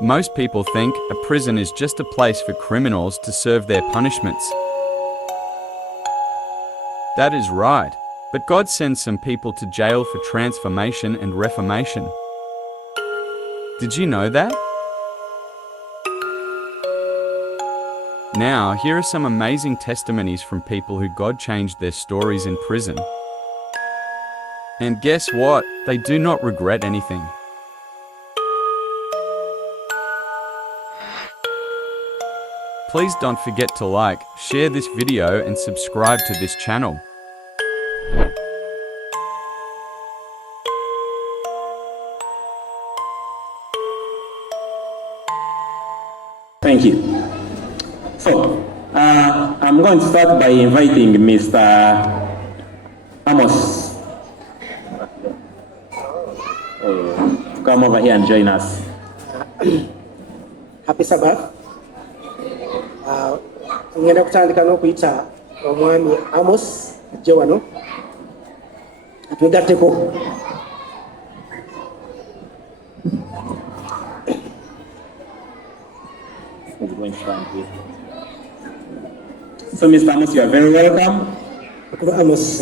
Most people think a prison is just a place for criminals to serve their punishments. That is right, but God sends some people to jail for transformation and reformation. Did you know that? Now, here are some amazing testimonies from people who God changed their stories in prison. And guess what? They do not regret anything. Please don't forget to like, share this video and subscribe to this channel. Thank you. So, I'm going to start by inviting Mr. Amos to come over here and join us. Happy Sabbath. Ngenda kutandika n'okuyita omwami Amos ajje wano atugatteko. So, Mr. Amos, you are very welcome. Amos,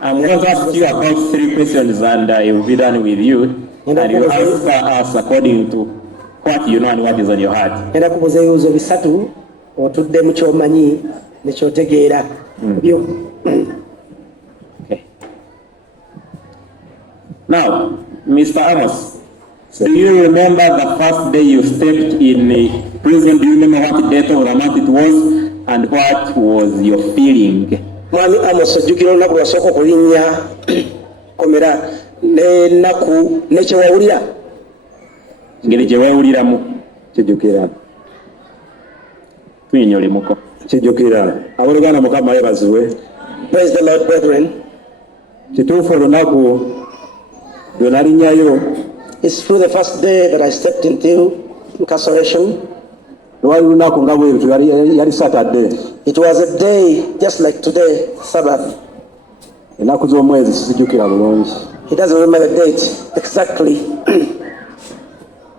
I'm going to ask you about 3 questions and it will be done with you. And you answer us according to what you know and what is on your heart. ngenda kubuuza ebibuuzo bisatu otudde mu kyomanyi nekyotegeera byo. Okay. Now, Mr. Amos, do you remember the first day you stepped in the prison? Do you remember what date of the month it was and what was your feeling? Mwami Amos, ojjukira olunaku lwasooka okulinnya komera n'ennaku nekyewawulira? Ngeri gye weewuliramu kijjukira. Tunyonyolemuko. Kijjukira. Abooluganda Mukama yeebazibwe. Praise the Lord, brethren. Kituufu olunaku lwe nalinnyayo It's through the first day that I stepped into incarceration. lwali lunaku nga bwerutu yali Saturday. It was a day just like today, Sabbath. Ennaku z'omwezi sizijjukira bulungi. He doesn't remember the date exactly.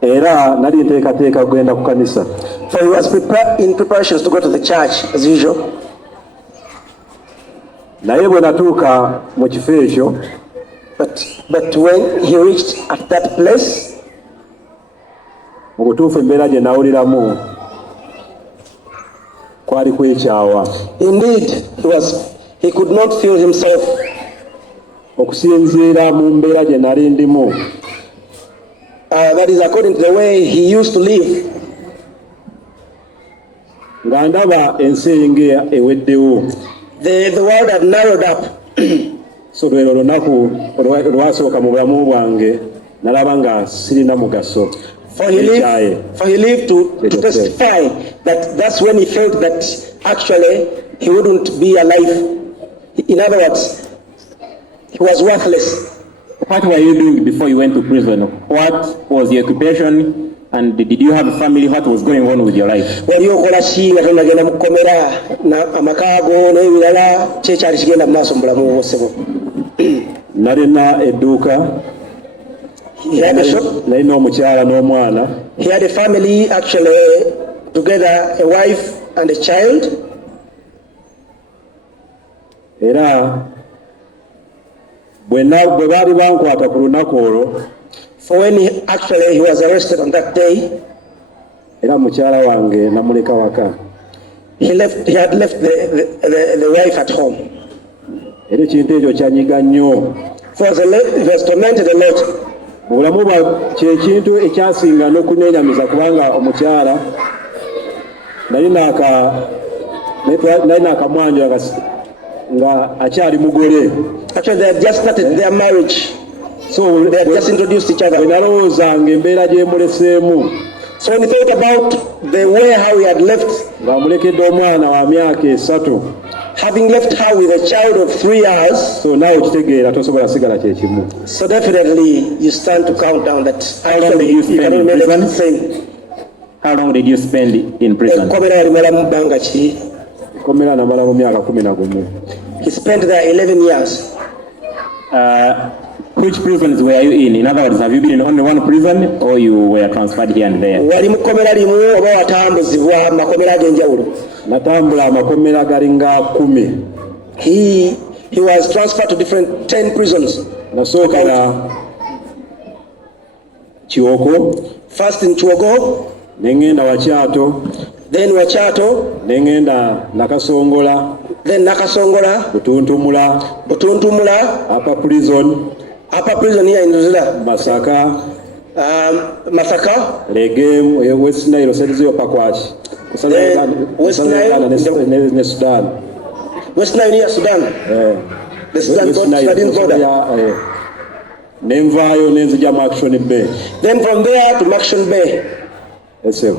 Era nali nteekateeka kugenda ku kanisa. For he was in preparations to go to the church as usual. Naye bwe natuuka mu kifo ekyo, But when he reached at that place, mu butuufu embeera gye nawuliramu kwali kwekyawa. indeed he could not feel himself. Okusinziira mu mbeera gye nali ndimu, That is according to the way he used to live. nga ndaba ensi eringa eweddewo. The world had narrowed up. So lwero lunaku olwasooka mu bulamu bwange nalaba nga sirina mugaso. For he lived to testify that that's when he felt that actually he wouldn't be alive. In other words, he was worthless. What were you doing before you went to prison? What was your occupation? And did you have a family? What was going on with your life? Wali okola ki nga tonagenda mu kkomera amakaago n'ebirala kyekyali kigenda mu maaso mu bulamu bwosebo? Nalina edduuka, nalina omukyala n'omwana. He had a family, actually, together, a wife and a child. Era bwe baali bankwata ku lunaku olwo, For when he was arrested on that day, era mukyala wange namuleka waka. he had left the wife at home. Era ekintu ekyo kyanyiga nnyo. He was tormented a lot. Mu bulamu bwa kyekintu ekyasinga n'okunenyamiza kubanga omukyala nalina akamwanjo nga akyali mugole. Actually, they had just started their marriage. So they had just introduced each other. Bwe nalowoozanga embeera gyemuleseemu. So when he thought about the way how he had left, ng'amulekedde omwana wa myaka 3, having left her with a child of 3 years, so naawe okitegeera tosobola sigala kye kimu. So definitely you stand to count down that actually you can remember the same. How long did you spend in prison? Komera namala mu myaka 11. He spent there 11 years. Which prisons were you in? In other words, have you been in only one prison or you were transferred here and there? wali mu kkomera limu oba watambuzibwa mu makomera ag'enjawulo? natambula amakomera galinga 10. He was transferred to different 10 prisons. Nasookera Kiwoko, First in Chwogo, nengenda Wakyato, then Wachato, nengenda Nakasongola, then Nakasongola, Butuntumula, Upper Prison, Upper Prison here in Ruzira, Masaka, Masaka, Legem, West Nile, Sedizo Pakwash, West Nile, ne Sudan. West Nile near Sudan. The Sudan border. Nenvayo nenzija mu Action Bay. Then from there to Action Bay. Yes, sir.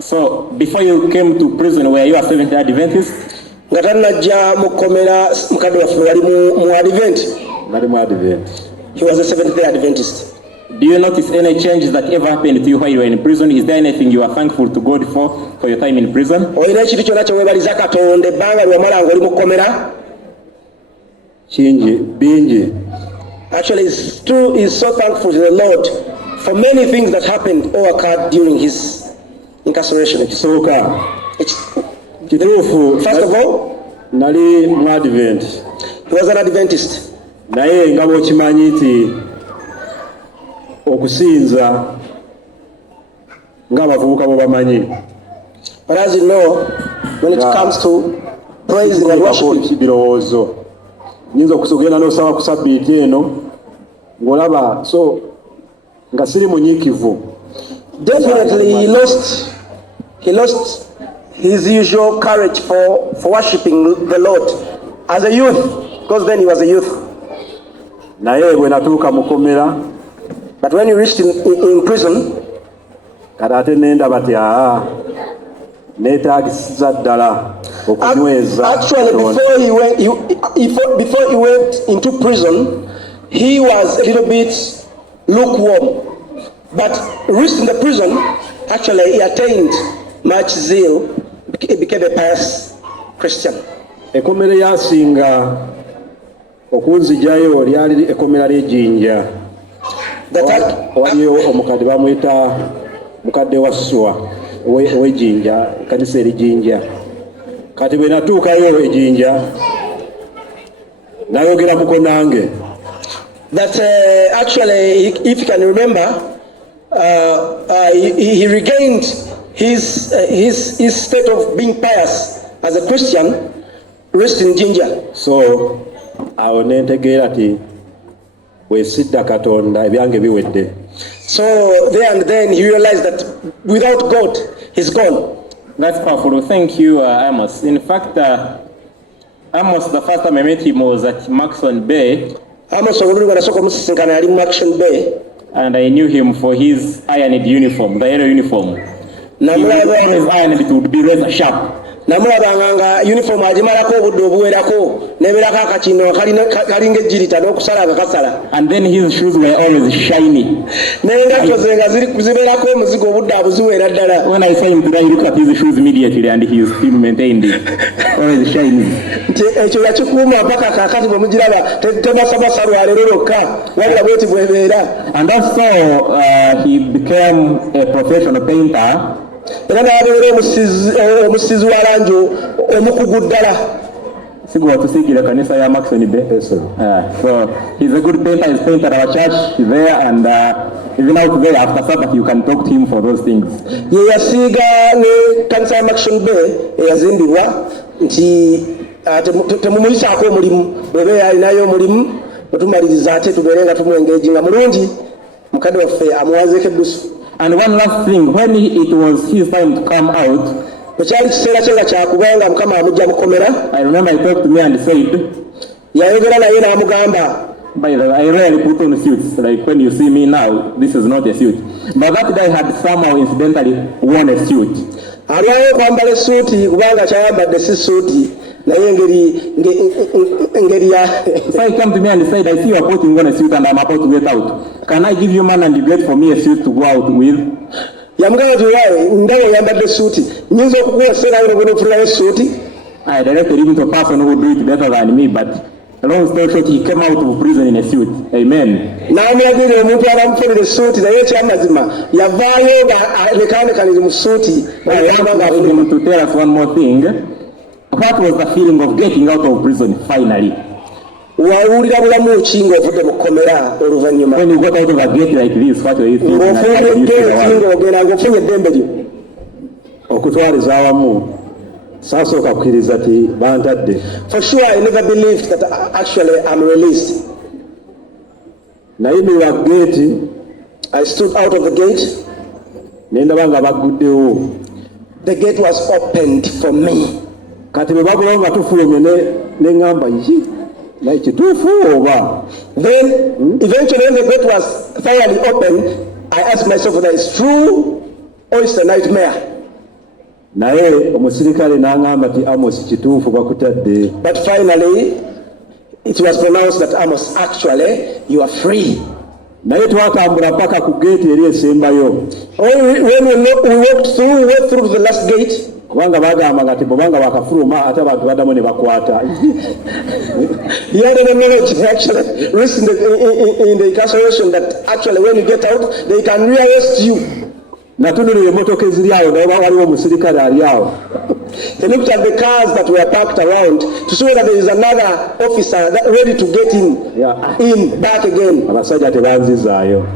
So before you came to prison, were you a Seventhday Adventist? Nga tannajja mu kkomera mukadde waffe wali mu Advent. Nali mu Advent. He was a Seventhday Adventist. Do you notice any changes that ever happened to you while you were in prison? Is there anything you are thankful to God for your time in prison? Olina ekintu kyonna kyewebaliza Katonda ebbanga ly'omala ng'oli mu kkomera? Bingi. Actually, he's so thankful to the Lord for many things that happened or occurred during his incarceration. Ekisooka. First of all, nali mu Advent. he was an Adventist. Naye nga bw'okimanyi nti okusinza ng'abavubuka bwe bamanyi. But as you know, when it comes to praising and worshiping, birowoozo nyinza okusogenda n'osaba ku sabbiiti eno ng'olaba so nga siri munyiikivu. definitely he lost his usual courage for worshiping the Lord as a youth, because then he was a youth. Naye bwe natuuka mu kkomera, But when he reached in prison, kati ate nendaba ti neetaagisiza ddala okunyweza. actually before he went into prison, he was a little bit lukewarm. But reached in the prison, actually he attained much zeal, he became a pious Christian. Ekkomera yasinga okunzijayo lyali ekkomera ly'Ejjinja. Waliyo omukadde bamuyita mukadde wa Sswa ow'Ejjinja, ekkanisa er'Ejjinja. Kati bwe natuukayo Ejjinja n'ayogera muko nange. That actually, if you can remember, he regained his state of being pious as a Christian, raised in Jinja. So awo nentegeera ti bwesidda Katonda ebyange biwedde. So there and then he realized that without God, he's gone. That's powerful. Thank you, Amos. In fact, Amos, the first time I met him was at Maxon Bay. Amos omusisinkana yali mu Action Bay. And I knew him for his ironed uniform, the yellow uniform. His ironed, it would be razor sharp. Namulabanga nga uniform agimalako obudde obuwerako n'ebeerako akakino kalinga ejjirita n'okusala akakasala. And then his shoes were always shiny. N'engatto ze nga zibeerako omuzigo obudde abuziwera ddala. When I saw him today, I looked at his shoes immediately and he still maintained it. Always shiny. Nti ekyo yakikuuma mpaka kaakati bwe mugiraba tebasabasa lwa leero lwokka wabula bweti bwebeera. And also he became a professional painter. Era n'abeera omusizi wa langi omukugu ddala. Sigwa tusigira kanisa ya Maxon Bay. So he's a good painter. He's painted our church there, and even out there after Sabbath you can talk to him for those things. Ye yasiiga ne kanisa ya Action Bay eyazimbibwa nti temumuyisaako omulimu bw'eba alinayo omulimu otumaliriza ate tubeere nga tumwengeji nga mulungi mukadde waffe amuwazeeko eddusu. And one last thing, when it was his time to come out, bwekyali kiseera kye nga kyakubanga mukama amujja mu kkomera, I remember he talked to me and said, yayogera naye n'amugamba, by the way, I rarely put on suits. Like when you see me now, this is not a suit. But that guy had somehow incidentally worn a suit. Alwayo kwambala essuuti kubanga kyayambadde si ssuuti naye engeri ya. So he came to me and said, I see you are putting on a suit and I'm about to get out. Can I give you money and you get for me a suit to go out with? Yamugamba nti waawe ndaba oyambadde essuuti nyinza okukuwa eseera yo n'ofunirayo essuuti. I directed him to a person who would do it better than me, but Long story short, he came out of prison in a suit. Amen. n'amulagirira omuntu abamufunira essuuti naye ekyamazima yavaayo lekanekaniri mu ssuuti I want him to tell us one more thing. What was the feeling of getting out of prison finally? wawulira bulamu ki ng'ovudde mu kkomera oluvannyuma When you got out of a gate like this, what were you thinking? ng'ofunyeddeki ng'ogenda ng'ofunye eddembe lyo okutwaliza awamu saasooka kukkiriza ti bantadde. for sure I never believed that actually I'm released. nayimirira geeti I stood out of the gate. ne ndaba nga bagguddewo. The gate was opened for me. Kati bwe bagoba nga tufulumye ne ŋŋamba naye kituufu oba. Then eventually when the gate was thoroughly opened, I asked myself whether it's true or it's a nightmare. Naye omusirikale n'aŋŋamba ti Amos kituufu bakutadde. But finally it was pronounced that Amos, actually you are free. Naye twatambula paka ku geeti eri esembayo. When we went through the last gate. Kubanga bagamba nga tebobanga bakafuluma ate abantu baddamu ne bakwata. He had an knowledge actually in the incarceration that actually when you get out they can rearrest you. Natunulira emmotoka eziri awo naye waliwo omusirikale ali awo. He looked at the cars that were parked around to show that there is another officer ready to get in back again. Abasajja tebanzizaayo.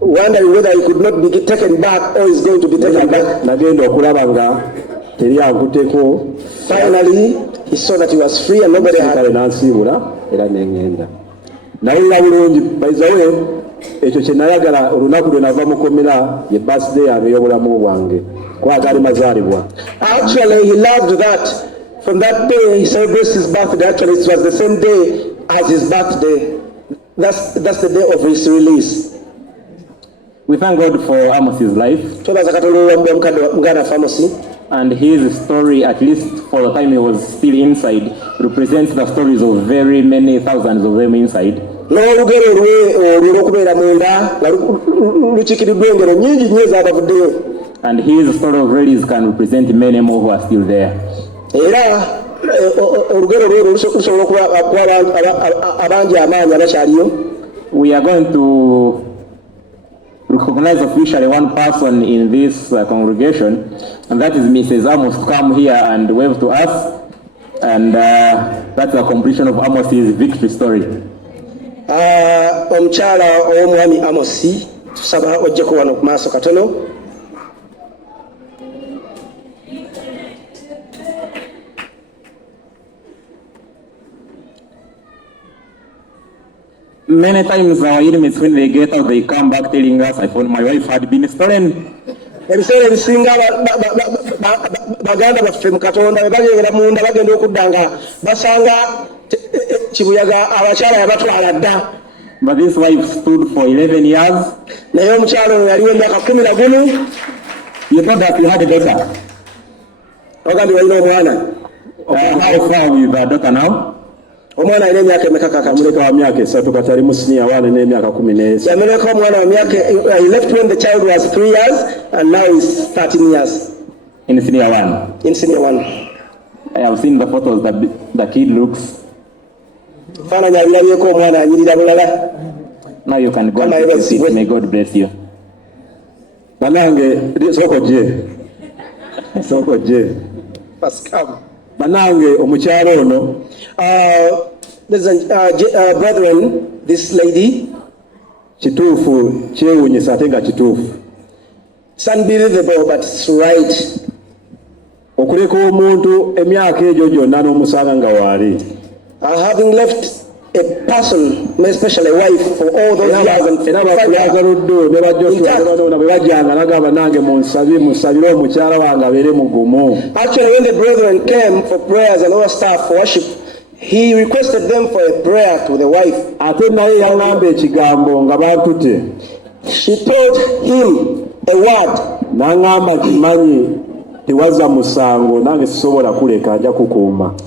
Wondering whether he could not be taken back or is going to be taken back. Nagenda okulaba nga teri ankutteko. Finally he saw that he was free and nobody had. Kale nansiibula era nengenda. Nawulira bulungi bayizawe ekyo kye nayagala olunaku lwe nava mu kkomera ye birthday yange ey'obulamu bwange kwata ali mazaalibwa. Actually he loved that. From that day he celebrates his birthday. Actually it was the same day as his birthday. That's the day of his release. We thank God for Amos's life. And his story, at least for the time he was still inside, represents the stories of very many thousands of them inside. And his story of release can represent many more who are still there. We are going to recognize officially one person in this congregation, and that is Mrs. Amos, to come here and wave to us, and that's the completion of Amos's victory story. Omukyala ow'omwami Amosi tusaba ojjeko wano ku maaso katono. Many times our enemies, when they get out, they come back telling us, I found my wife had been stolen. Ebiseera ebisinga baganda baffe mu Katonda bwe bagenda munda bagenda okuddanga basanga kibuyaga abakyala yabatwala dda. But this wife stood for 11 years. Naye omukyala oyo yaliwo emyaka 11. You thought that you had a daughter. Ogambye walina omwana. How far with the daughter now? Omwana alina emyaka emeka kakati? Amuleka wa myaka 3 kati ali mu senior 1 n'emyaka 14. Yamuleka omwana wa myaka, he left when the child was 3 years and now he's 13 years. In senior 1. In senior 1. I have seen the photos that the kid looks. Faananyi abirabyeko omwana anyirira bulala. Now you can go and take a seat. May God bless you. Banange soko je. Pascal. Banange omukyalo ono. Brethren, this lady. Kituufu kyewuunyisa ate nga kituufu. It's unbelievable but it's right. Okuleka omuntu emyaka egyo gyonna n'omusanga nga waali. Having left a person, especially a wife, for all those years and actually when the brethren came for prayers and other stuff for worship, he requested them for a prayer to the wife. She told him a word.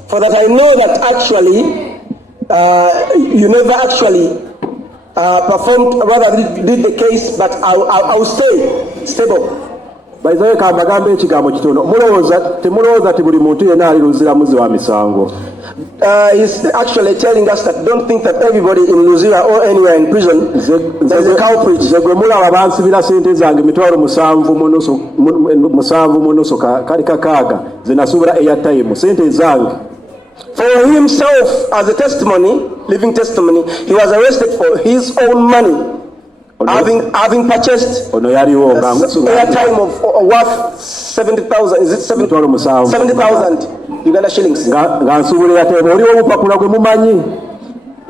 For that I know that actually you never actually performed, rather did the case, but I'll stay stable. Baizawe kambagambe ekigambo kitono temulowooza ti buli muntu yenna ali luziramuzi wa misango. He's actually telling us that don't think that everybody in Luzira or anywhere in prison is a culprit. Zegwe mulaba bansibira sente zange mitwalo 7 munusu kali kakaaga zinasubira airtime sente zange. For himself, as a testimony, living testimony, he was arrested for his own money, having purchased airtime of worth 70,000. Is it 70,000 Uganda shillings? You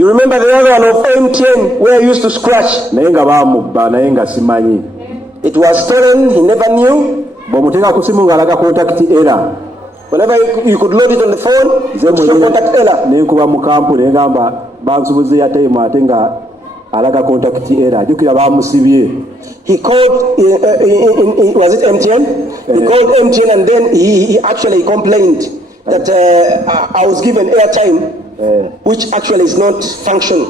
remember the other one of MTN where he used to scratch? It was stolen, he never knew. Whenever you could load it on the phone, show contact error. He called, was it MTN? He called MTN and then he actually complained that I was given airtime, which actually is not functioning.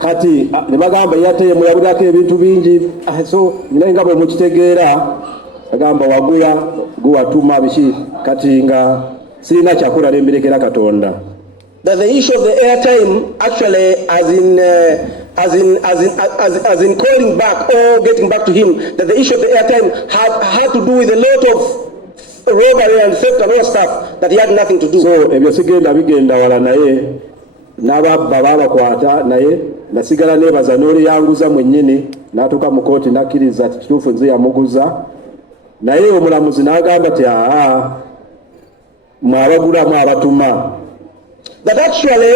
Kati nebagamba yate mulabulako ebintu bingi so nenga bwe mukitegeera agamba wagula guwatuma bishi kati nga sirina kyakula lemberekera Katonda. That the issue of the airtime actually as in calling back or getting back to him, that the issue of the airtime had to do with a lot of robbery and theft and all stuff that he had nothing to do. So ebyo sigenda bigenda wala naye n'ababba babakwata naye nasigala nebaza n'oli yanguza mwennyini n'atuuka mu kooti nakkiriza ati kituufu nze yamuguza naye omulamuzi n'agamba ti mwabagula mwabatuma. That actually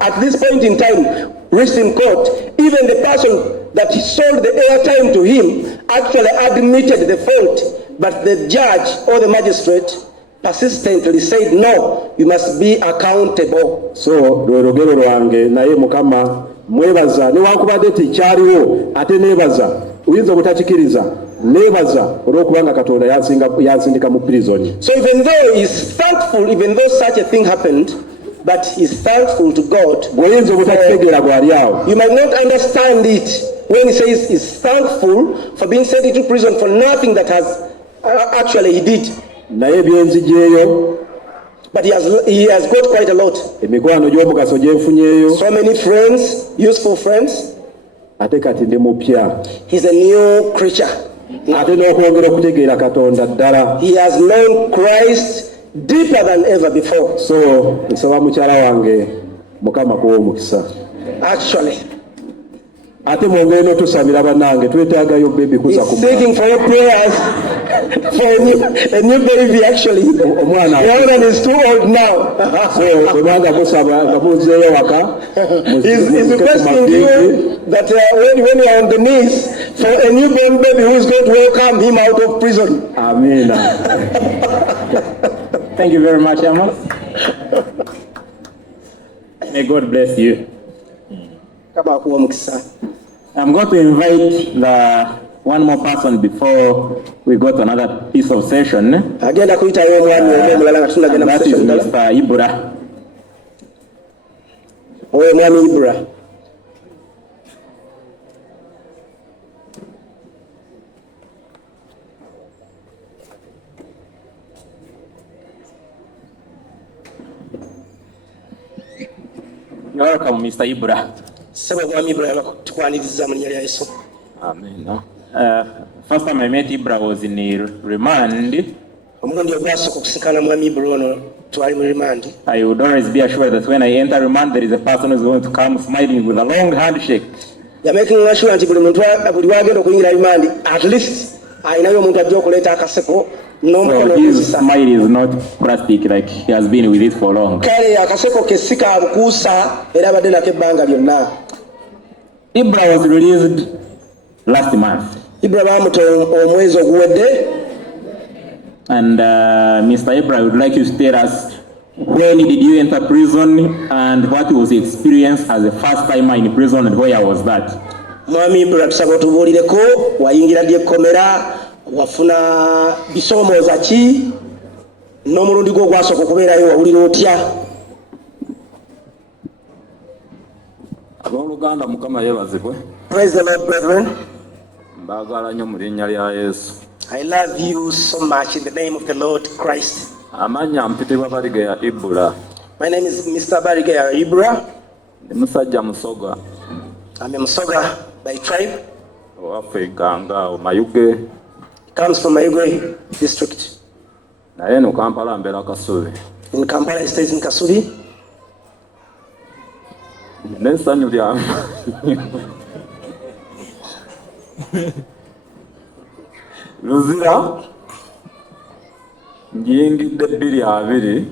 at this point in time reached in court, even the person that sold the airtime to him actually admitted the fault, but the judge or the magistrate persistently said no, you must be accountable. So lw'olugero lwange naye Mukama mwebaza newankubadde tikyaliwo ate nebaza uyinza obutakikiriza nebaza olw'okubanga Katonda yansindika mu prison. So even though he's thankful, even though such a thing happened, but he's thankful to God. You might not understand it when he says he's thankful for being sent into prison for nothing that has actually he did. But he has got quite a lot. So many friends, useful friends. He's a new creature. He has known Christ deeper than ever before. So nsaba mukyala wange Mukama kuwa omukisa. Actually, ate mwongere n'otusabira bannange twetaagayo baby kuza ku seeking for your prayers for a new baby. Actually, omwana the one is too old now. So omwana kusaba kamuzeeyo waka. He's requesting you that when you are on the knees for a newborn baby who is going to welcome him out of prison. Amen. Thank you very much, Amos. May God bless you. I'm going to invite one more person before we go to another piece of session. And that is Mr. Ibura. You're welcome, Mr. Ibura. Amen. First time I met Ibra was in remand. I would always be assured that when I enter remand, there is a person who is going to come smiling with a long handshake. You're making sure that at least I know you. So his smile is not plastic, like he has been with it for long. Ibra was released last month. And Mr. Ibra, I would like you to tell us when did you enter prison and what was the experience as a first timer in prison and where was that? Mwami Ibra tusaba tubulireko wayingira dyekomera wafuna bisoomooza ki n'omulundi gwo gwasooka okubeerayo wawulira otya? Abooluganda Mukama yeebazibwe. Praise the Lord, brethren. Mbaagala nnyo mu linnya lya Yesu. I love you so much in the name of the Lord Christ. Amanya mpitibwa Barigeya Ibula. My name is Mr. Barigeya Ibra. Musajja Musoga. I'm a Musoga by tribe. Waffe Ganga Mayuge. Comes from Mayuge district. Naye no Kampala mbeera Kasubi. In Kampala, he stays in Kasubi. N'essanyu lyange. Luzira njingidde 22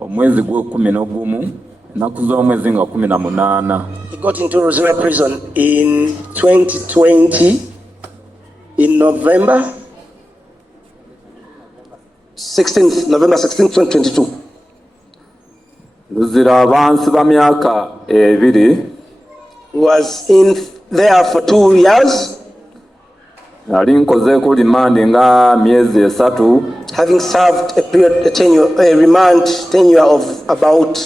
omwezi gw'11 ennaku z'omwezi nga 18. He got into Rosera prison in 2020 in November 16th, 2022. Luzira abansi ba myaka 2. Was in there for 2 years. Nali nkozeeko limandi nga myezi 3. Having served a remand tenure of about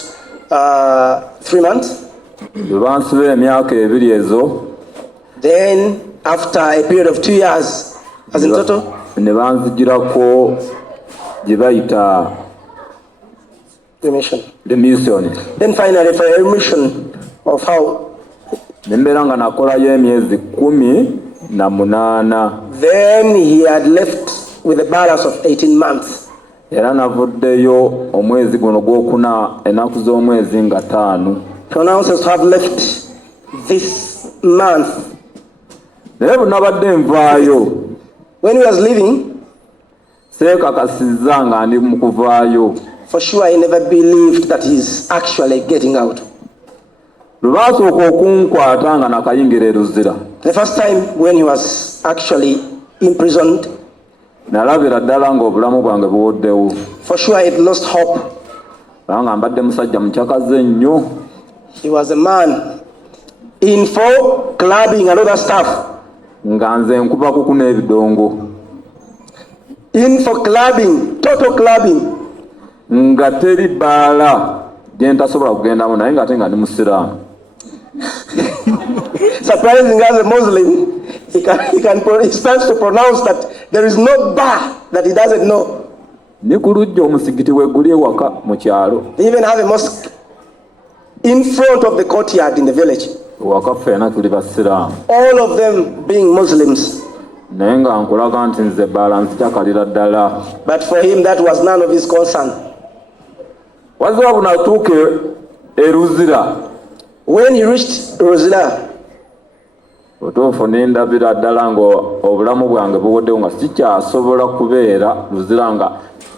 3 months. Bansiba emyaka 2 ezo. Then after a period of 2 years, as in total, ne banzigirako gye bayita remission. remission. Then finally for a remission of how? Ne mbeera nga nakolayo emyezi 18. Then he had left with a balance of 18 months. Era navuddeyo omwezi guno gwokuna ennaku z'omwezi nga 5. Pronouncers have left this month. Naye bwe nabadde nvaayo, When he was leaving, seekakasizza nga ndi mu kuvaayo. for sure he never believed that he's actually getting out. Lwe baasooka okunkwata nga nakayingira e Luzira, The first time when he was actually imprisoned, nalabira ddala ng'obulamu bwange buwoddewo. for sure he'd lost hope. Nga mbadde musajja mukyakaze ennyo. He was a man in for clubbing and other stuff. Nga nze nkuba kukuna ebidongo. In for clubbing, total clubbing. Nga teri bbaala gye ntasobola kugendamu naye nga ate nga ndi musiraamu. Surprising as a Muslim, he stands to pronounce that there is no bar that he doesn't know. Ni ku lujja omusigiti we guli ewaka mu kyalo. They even have a mosque in front of the courtyard in the village. Ewaka ffena tuli basiraamu. All of them being Muslims. Naye nga nkulaga nti nze bbaala nzikyakalira ddala. But for him that was none of his concern. Wazira bunatuuke e Luzira. When he reached Rosela, otuufu nindabira ddala nga obulamu bwange buwoddewo nga sikyasobola kubeera Luzira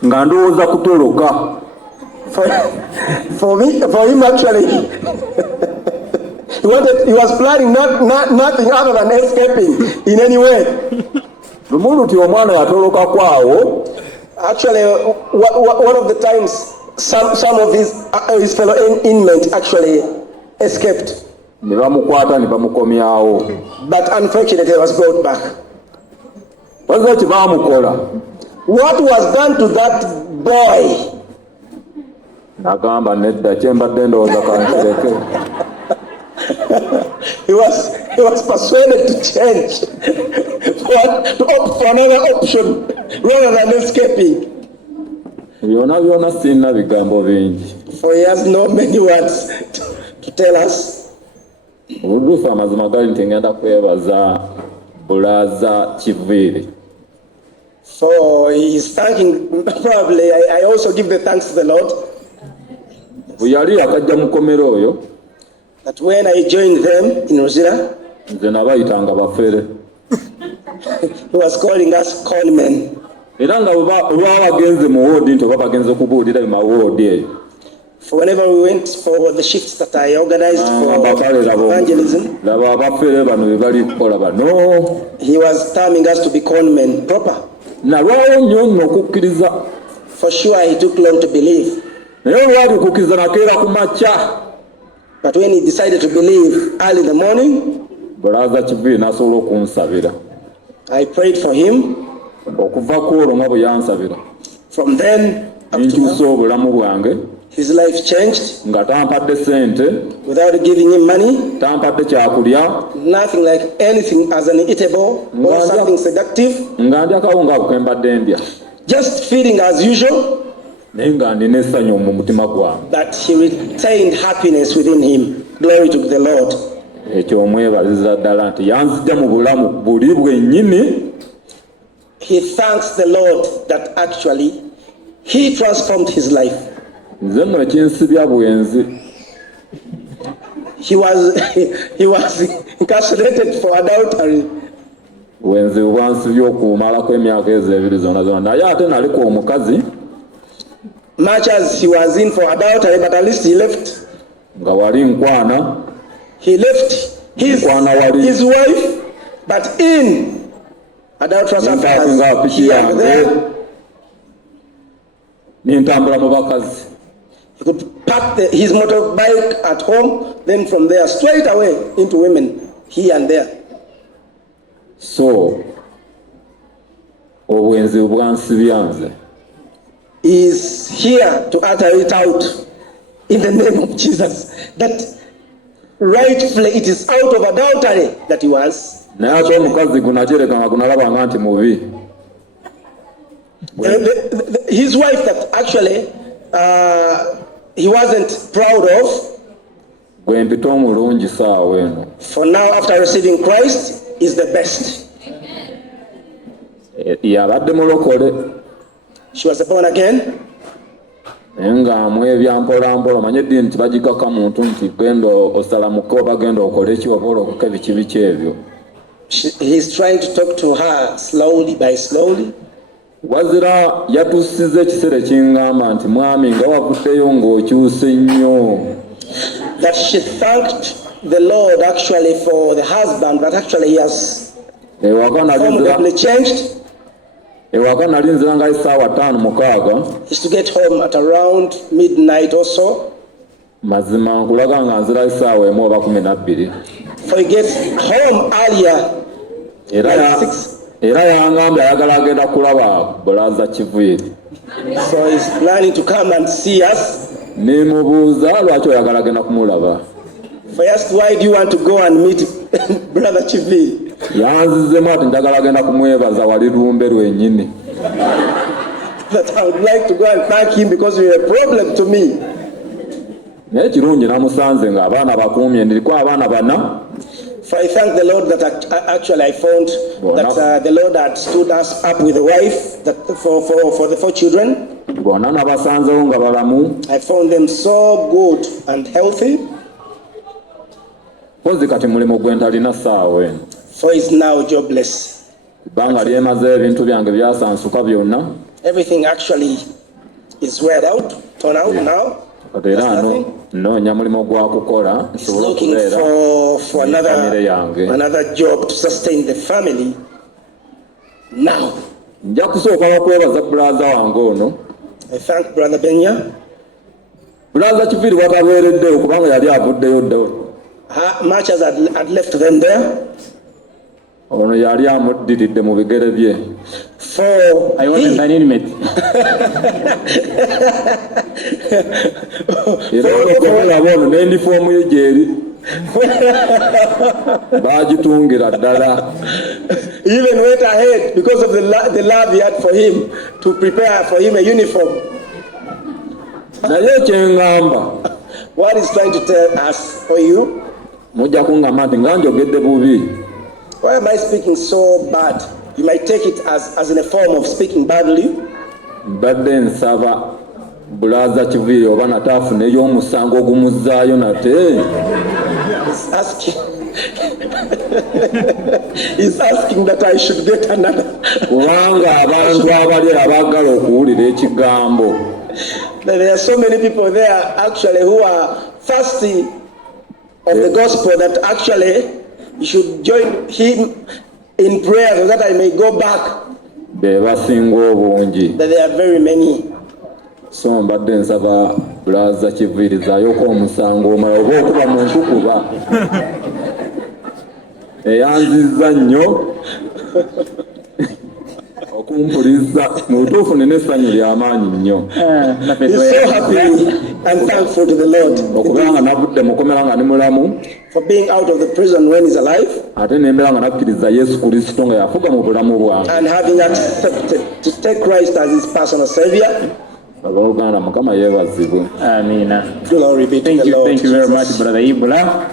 nga ndowooza kutoloka. for him actually, he was planning nothing other than escaping in any way. Lumuluti omwana yatoloka kwawo. Actually, one of the times, some of his fellow inmates actually escaped. Ne bamukwata ne bamukomyawo. But unfortunately, he was brought back. Wazira kye baamukola. What was done to that boy? Nagamba nedda kye mbadde ndowooza kankireke. He was persuaded to change, to opt for another option rather than escaping. Byonna sirina bigambo bingi. For he has no many words to tell us. Obuduufu amazima gali nti ngenda kwebaza Bulaza Kiviiri. So he's thanking, probably I also give the thanks to the Lord. Bwe yali yakajja mu kkomera oyo, That when I joined them in Rosira, nze nabayitanga bafere. he was calling us conmen. Era nga bwe bagenze mu woodi nti oba bagenze kubuulira mu mawoodi eyo. For whenever we went for the shifts that I organized for evangelism, laba abafere bano be bali kukola bano. he was terming us to be conmen proper. Nalwawo nnyo nno okukkiriza. For sure he took long to believe. Naye olwali okukkiriza nakeera ku makya. But when he decided to believe early in the morning, Bulaza Kiviiri n'asobola okunsabira. I prayed for him. Okuva ku olwo nga bwe yansabira. From then up to Nkyusa now, obulamu bwange. His life changed nga tampadde sente, without giving him money, tampadde kyakulya, nothing like anything as an eatable or something seductive, nga ndya kawunga ako kembadde ndya, just feeding as usual, naye nga ndina essanyu mu mutima gwange. but he retained happiness within him. Glory to the Lord. Ekyo omwebaziza ddala nti yanzigya mu bulamu buli bwennyini. He thanks the Lord that actually he transformed his life. Nze nno ekinsibya bwenzi, He was incarcerated for adultery. bwenzi bwansibya okumalako emyaka ezo ebiri zonna zonna, naye ate naliko omukazi Much as he was in for adultery, but at least he left. nga wali nkwana, He left his wife, but in adulterous affairs, nga piki here and yange there. nintambula mu bakazi. He could park his motorbike at home, then from there straight away into women here and there. So obwenzi bwansibya nze, Is here to utter it out in the name of Jesus, that rightfully it is out of adultery that he was. naye ate omukazi gunajereka nga gunalabanga nti mubi. His wife that actually he wasn't proud of, Gwe mpita omulungi saawa eno, for now after receiving Christ is the best. yabadde mulokole She was born again, naye ng'amu ebyampolampola, omanye eddiini nti bagikaka muntu nti genda osalamuke oba genda okole ki oba olokoke biki biki ebyo. he's trying to talk to her slowly by slowly. Wazira yatusiza ekiseera ekingamba nti mwami nga wavuddeyo ng'okyuse nnyo. That she thanked the Lord actually for the husband, but actually he has formidably changed. Ewaka nali nziranga essaawa 5:06. Is to get home at around midnight or so. Mazima nkulaga nga nzira essaawa 1 oba 12. For he gets home earlier. Era yangambye ayagala agenda kulaba bulaza Kiviiri. So he's planning to come and see us. Nemubuuza lwaki oyagala agenda kumulaba. For asked, why do you want to go and meet Brother Chivi? Yanzizemu ati njagala agenda kumwebaza wali lumbe lwennyini. That I would like to go and thank him because you're a problem to me. Naye kirungi namusanze ng'abaana bakuumye, ndiriko abaana 4. For I thank the Lord that actually I found that the Lord had stood us up with a wife that for the 4 children. Bonna nabasanzewo nga balamu. I found them so good and healthy. Kozi kati mulimu gwe ntalina ssaawa eno. For he's now jobless. Ebbanga lyemaze ebintu byange byasansuka byonna. Everything actually is weared out, torn out now. Era noonya mulimu gwa kukola nsobole okubeera for another job to sustain the family. Now, nja kusooka okwebaza bulaza wange ono. I thank Brother Benya. Bulaza Kiviiri watabeereddeyo kubanga yali avuddeyo ddewe. Much as I'd left them there. Ono yali amuddiridde mu bigere bye. For I wasn't an inmate. Era okulaba ono n'endifomu ye gyeri baagitungira ddala. He even went ahead because of the love he had for him to prepare for him a uniform. Naye kyeŋŋamba, What he's trying to tell us for you? mujja kuŋŋamba nti nga njogedde bubi. Why am I speaking so bad? You might take it as in a form of speaking badly. Mbadde nsaba bulaza Kiviiri oba nate afuneyo omusango ogumuzzaayo nate. He's asking that I should get another. Kubanga abantu abali abaagala okuwulira ekigambo. There are so many people there actually who are thirsty of the gospel that actually you should join him in prayer so that I may go back. Be basinga obungi. That there are very many. So mbadde nsaba bulaza Kiviiri zaayoko omusango omala oba okuba mu nkukuba. Eyanzizza nnyo okumpuliza mu butuufu nina essanyu ly'amaanyi nnyo. He's so happy. I'm thankful to the Lord okubanga navudde mukomera nga ni mulamu for being out of the prison when he's alive ate nembera nga nakkiriza Yesu Kristo nga yafuga mu bulamu bwange and having accepted to take Christ as his personal savior. abooluganda Mukama yeebazibwe. Amina. Glory be to the Lord. Thank you very much, Jesus. Brother Ibula.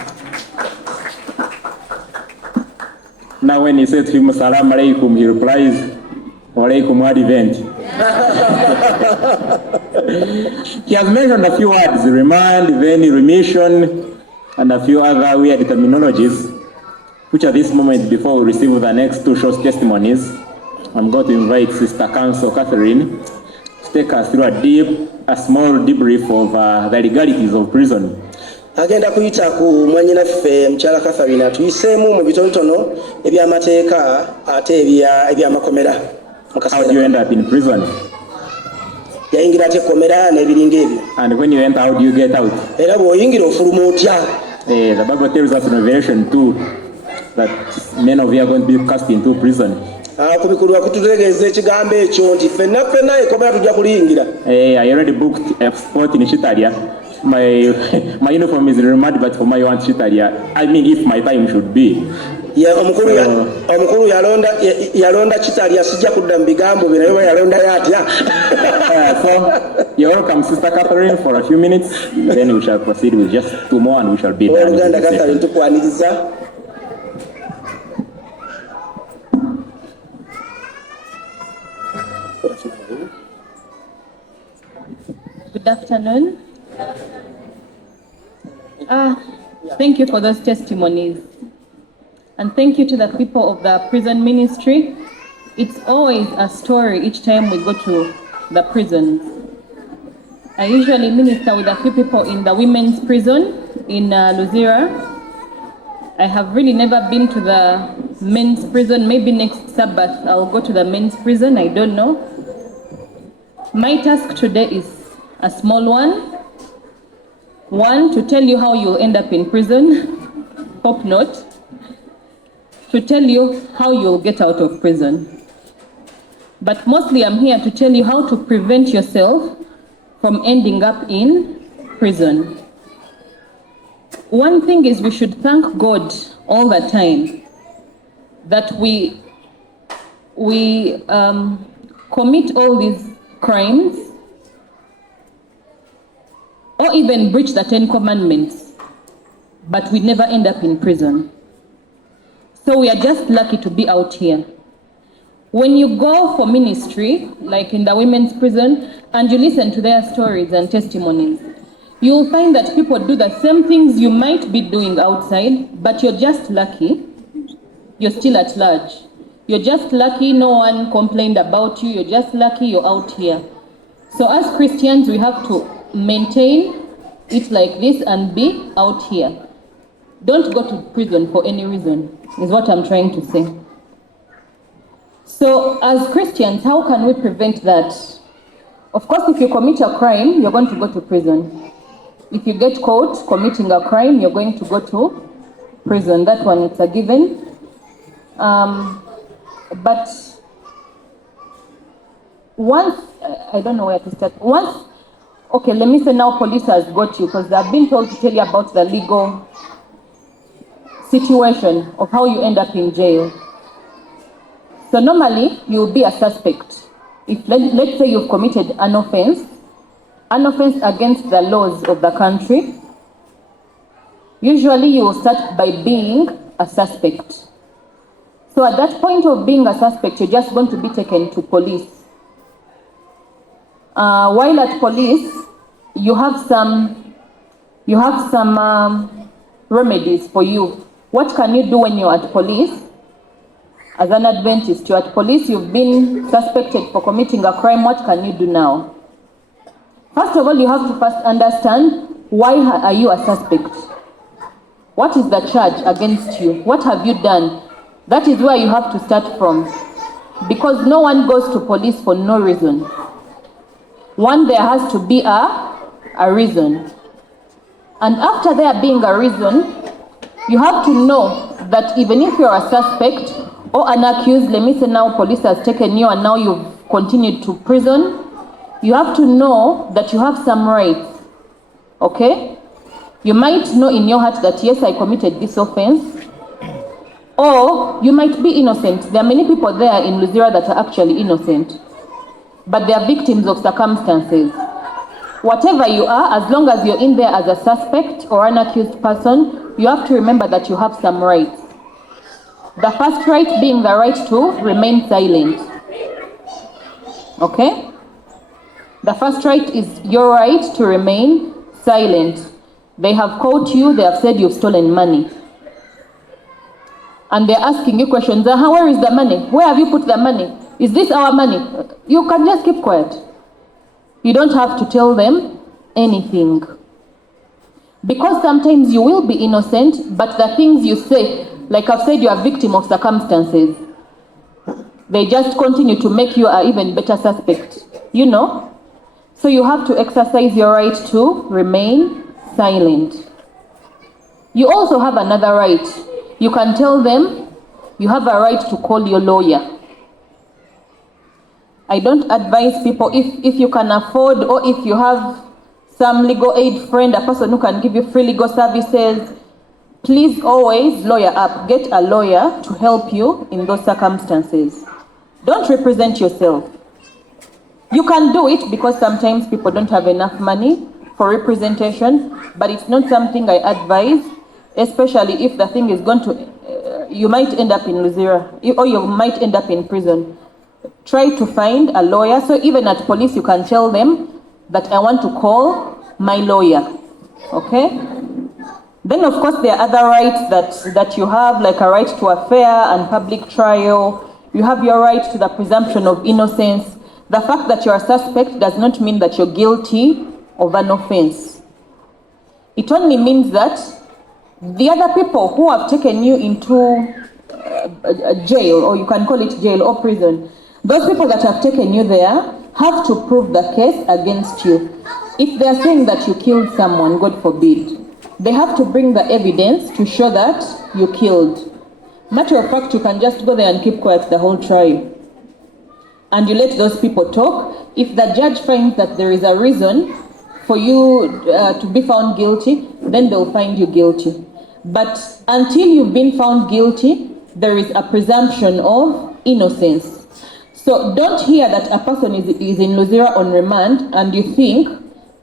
Now when he said to him, Salam alaikum, he replies, Walaikum advent. He has mentioned a few words, remand, then remission, and a few other weird terminologies, which at this moment, before we receive the next two short testimonies, I'm going to invite Sister Counsel Catherine to take us through a small debrief of the legalities of prison. Agenda kuyita ku mwannyinaffe mukyala Catherine atuyiseemu mu bitonotono eby'amateeka ate eby'amakomera. How do you end up in prison? Yayingira ate ekkomera n'ebiringa ebyo. And when you enter, how do you get out? Era bw'oyingira ofuluma otya. The Bible tells us in Revelation 2 that many of you are going to be cast into prison. Ku bikulwa kututegeeza ekigambo ekyo nti ffenna ekkomera tujja kuliyingira. I already booked a spot in Chitalia. My uniform is remarked, but for my one Chitalia, I mean, if my time should be. Omukulu yalonda Chitalia sijja kudda mu bigambo bye naye yalonda yatya. So you're welcome, Sister Catherine, for a few minutes. Then we shall proceed with just two more and we shall be done. Oluganda Catherine tukwaniriza. Good afternoon. Thank you for those testimonies. And thank you to the people of the prison ministry. It's always a story each time we go to the prisons. I usually minister with a few people in the women's prison in Luzira. I have really never been to the men's prison. Maybe next Sabbath I'll go to the men's prison. I don't know. My task today is a small one. One, to tell you how you'll end up in prison. Hope not. To tell you how you'll get out of prison. But mostly I'm here to tell you how to prevent yourself from ending up in prison. One thing is we should thank God all the time that we commit all these crimes or even breach the 10 commandments, but we never end up in prison. So we are just lucky to be out here. When you go for ministry, like in the women's prison, and you listen to their stories and testimonies, you'll find that people do the same things you might be doing outside, but you're just lucky. You're still at large. You're just lucky no one complained about you. You're just lucky you're out here. So as Christians, we have to maintain it like this and be out here. Don't go to prison for any reason, is what I'm trying to say. So as Christians, how can we prevent that? Of course, if you commit a crime, you're going to go to prison. If you get caught committing a crime, you're going to go to prison. That one, it's a given. But once, I don't know where to start. Once, okay, let me say now police has got you, because they've been told to tell you about the legal situation of how you end up in jail. So normally, you'll be a suspect. If let's say you've committed an offense against the laws of the country, usually you will start by being a suspect. So at that point of being a suspect, you're just going to be taken to police. While at police, you have some remedies for you. What can you do when you're at police? As an Adventist, you're at police, you've been suspected for committing a crime. What can you do now? First of all, you have to first understand, why are you a suspect? What is the charge against you? What have you done? That is where you have to start from. Because no one goes to police for no reason. One, there has to be a reason. And after there being a reason, you have to know that even if you're a suspect or an accused, let me say now police has taken you and now you've continued to prison, you have to know that you have some rights. Okay? You might know in your heart that, yes, I committed this offense. Or you might be innocent. There are many people there in Luzira that are actually innocent, but they are victims of circumstances. Whatever you are, as long as you're in there as a suspect or an accused person, you have to remember that you have some rights. The first right being the right to remain silent. Okay? The first right is your right to remain silent. They have caught you, they have said you've stolen money. And they're asking you questions. Where is the money? Where have you put the money? Is this our money? You can just keep quiet. You don't have to tell them anything. Because sometimes you will be innocent, but the things you say, like I've said, you are a victim of circumstances. They just continue to make you an even better suspect. You know? So you have to exercise your right to remain silent. You also have another right. You can tell them you have a right to call your lawyer. I don't advise people, if you can afford or if you have some legal aid friend, a person who can give you free legal services, please always lawyer up. Get a lawyer to help you in those circumstances. Don't represent yourself. You can do it because sometimes people don't have enough money for representation, but it's not something I advise, especially if the thing is going to, you might end up in Luzira, or you might end up in prison. Try to find a lawyer. So even at police, you can tell them that I want to call my lawyer. Okay? Then, of course, there are other rights that you have, like a right to a fair and public trial. You have your right to the presumption of innocence. The fact that you're a suspect does not mean that you're guilty of an offense. It only means that the other people who have taken you into a jail, or you can call it jail or prison, those people that have taken you there have to prove the case against you. If they are saying that you killed someone, God forbid, they have to bring the evidence to show that you killed. Matter of fact, you can just go there and keep quiet the whole trial. And you let those people talk. If the judge finds that there is a reason for you to be found guilty, then they'll find you guilty. But until you've been found guilty, there is a presumption of innocence. So don't hear that a person is in Luzira on remand and you think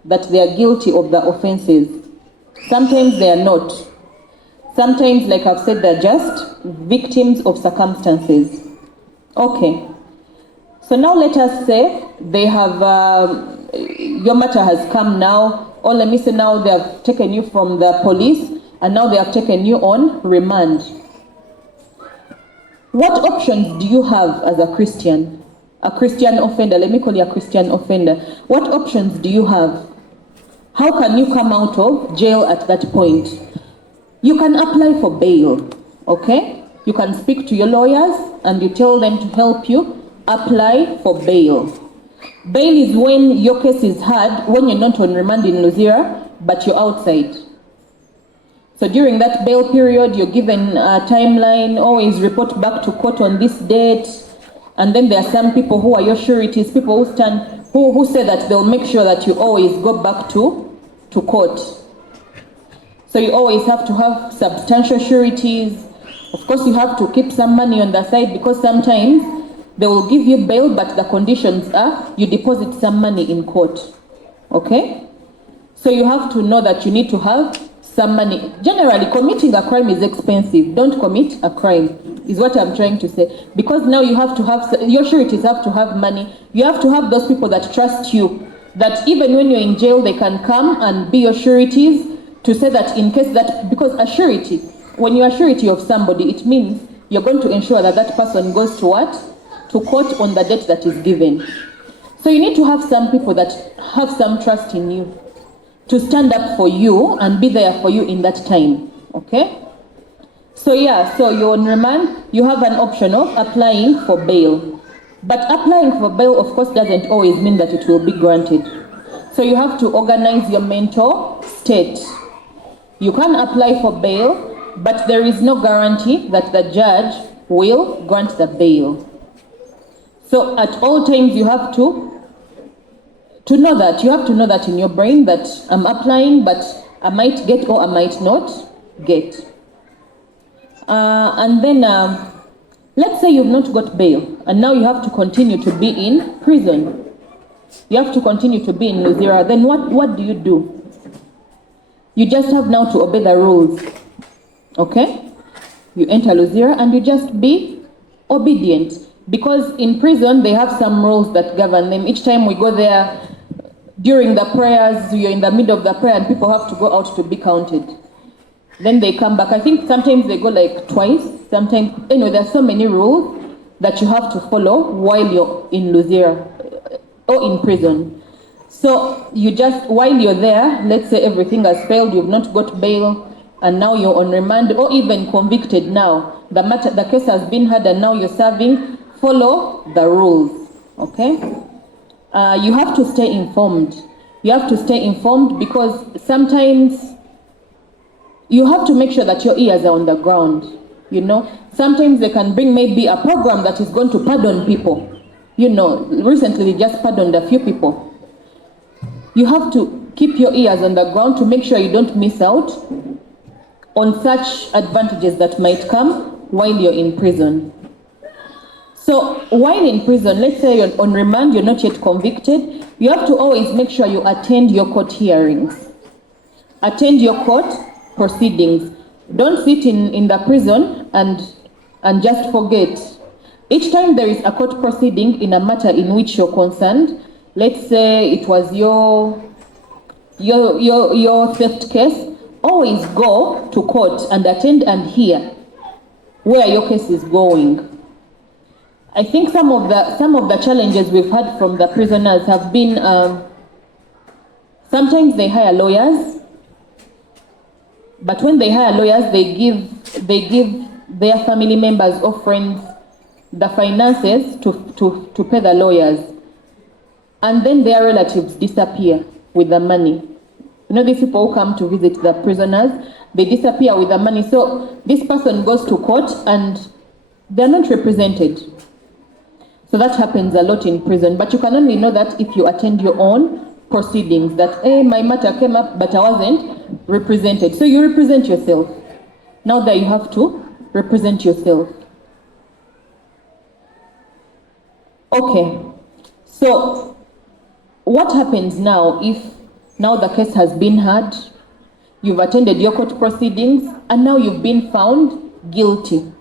that they are guilty of the offenses. Sometimes they are not. Sometimes, like I've said, they're just victims of circumstances. Okay. So now let us say they have, your matter has come now, or let me say now they have taken you from the police and now they have taken you on remand. What options do you have as a Christian offender? Let me call you a Christian offender. What options do you have? How can you come out of jail at that point? You can apply for bail, okay? You can speak to your lawyers and you tell them to help you apply for bail. Bail is when your case is heard, when you're not on remand in Luzira, but you're outside. So during that bail period, you're given a timeline, always report back to court on this date. And then there are some people who are your sureties, people who stand, who say that they'll make sure that you always go back to court. So you always have to have substantial sureties. Of course, you have to keep some money on the side because sometimes they will give you bail, but the conditions are you deposit some money in court. Okay? So you have to know that you need to have some money. Generally, committing a crime is expensive. Don't commit a crime, is what I'm trying to say. Because now you have to have, your sureties have to have money. You have to have those people that trust you, that even when you're in jail, they can come and be your sureties to say that in case that, because a surety, when you're a surety of somebody, it means you're going to ensure that that person goes to what? To court on the date that is given. So you need to have some people that have some trust in you, to stand up for you and be there for you in that time, okay? So yeah, so you're on remand, you have an option of applying for bail. But applying for bail, of course, doesn't always mean that it will be granted. So you have to organize your mental state. You can apply for bail, but there is no guarantee that the judge will grant the bail. So at all times you have to to know that, you have to know that in your brain that I'm applying, but I might get or I might not get. And then let's say you've not got bail, and now you have to continue to be in prison. You have to continue to be in Luzira. Then what do? You just have now to obey the rules. Okay? You enter Luzira and you just be obedient. Because in prison, they have some rules that govern them. Each time we go there, during the prayers, you're in the middle of the prayer and people have to go out to be counted. Then they come back. I think sometimes they go like twice. Sometimes, there are so many rules that you have to follow while you're in Luzira or in prison. So you just, while you're there, let's say everything has failed, you've not got bail, and now you're on remand or even convicted now. The case has been heard and now you're serving. Follow the rules, okay? You have to stay informed. You have to stay informed because sometimes you have to make sure that your ears are on the ground, Sometimes they can bring maybe a program that is going to pardon people. Recently they just pardoned a few people. You have to keep your ears on the ground to make sure you don't miss out on such advantages that might come while you're in prison. So while in prison, let's say you're on remand, you're not yet convicted, you have to always make sure you attend your court hearings. Attend your court proceedings. Don't sit in the prison and just forget. Each time there is a court proceeding in a matter in which you're concerned, let's say it was your theft case, always go to court and attend and hear where your case is going. I think some of the challenges we've had from the prisoners have been sometimes they hire lawyers, but when they hire lawyers, they give their family members or friends the finances to pay the lawyers, and then their relatives disappear with the money. These people who come to visit the prisoners, they disappear with the money. So this person goes to court and they're not represented. So that happens a lot in prison. But you can only know that if you attend your own proceedings, that, my matter came up, but I wasn't represented. So you represent yourself. Now that you have to represent yourself. Okay. So what happens now if now the case has been heard, you've attended your court proceedings, and now you've been found guilty?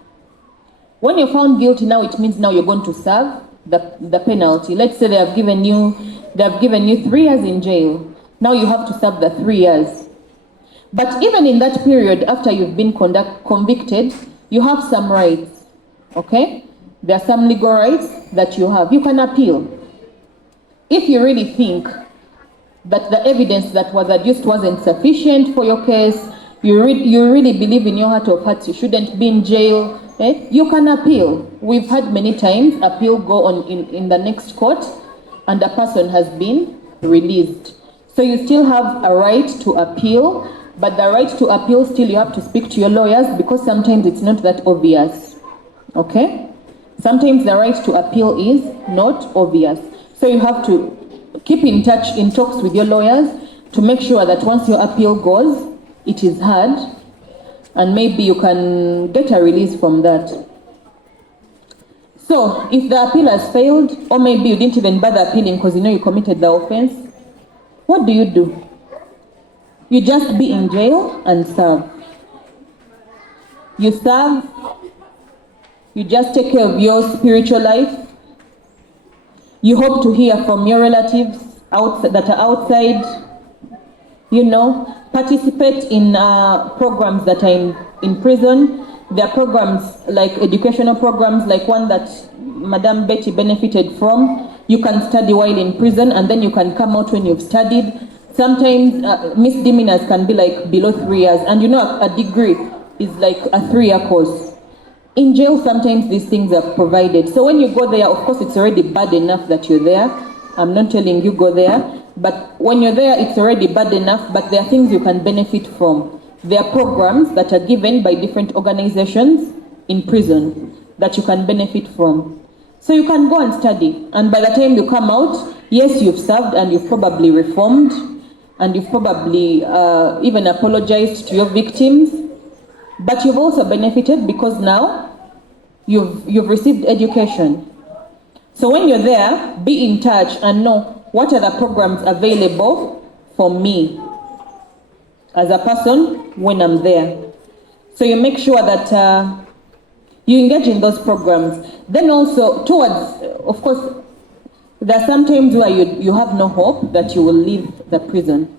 When you're found guilty, now it means now you're going to serve the penalty. Let's say they have given you 3 years in jail. Now you have to serve the 3 years. But even in that period, after you've been convicted, you have some rights. Okay? There are some legal rights that you have. You can appeal. If you really think that the evidence that was adduced wasn't sufficient for your case, you really believe in your heart of hearts you shouldn't be in jail, you can appeal. We've had many times appeal go on in the next court and the person has been released. So you still have a right to appeal, but the right to appeal still you have to speak to your lawyers because sometimes it's not that obvious. Okay? Sometimes the right to appeal is not obvious. So you have to keep in talks with your lawyers to make sure that once your appeal goes, it is heard, and maybe you can get a release from that. So if the appeal has failed, or maybe you didn't even bother appealing because you committed the offense, what do? You just be in jail and serve. You serve, you just take care of your spiritual life. You hope to hear from your relatives that are outside. Participate in programs that are in prison. There are programs like educational programs, like one that Madam Betty benefited from. You can study while in prison and then you can come out when you've studied. Sometimes misdemeanors can be like below 3 years, and a degree is like a 3-year course. In jail, sometimes these things are provided. So when you go there, of course, it's already bad enough that you're there. I'm not telling you go there, but when you're there, it's already bad enough, but there are things you can benefit from. There are programs that are given by different organizations in prison that you can benefit from. So you can go and study, and by the time you come out, yes, you've served and you've probably reformed, and you've probably even apologized to your victims, but you've also benefited because now you've received education. So when you're there, be in touch and know what are the programs available for me as a person when I'm there. So you make sure that you engage in those programs. Then also towards, of course, there are some times where you have no hope that you will leave the prison.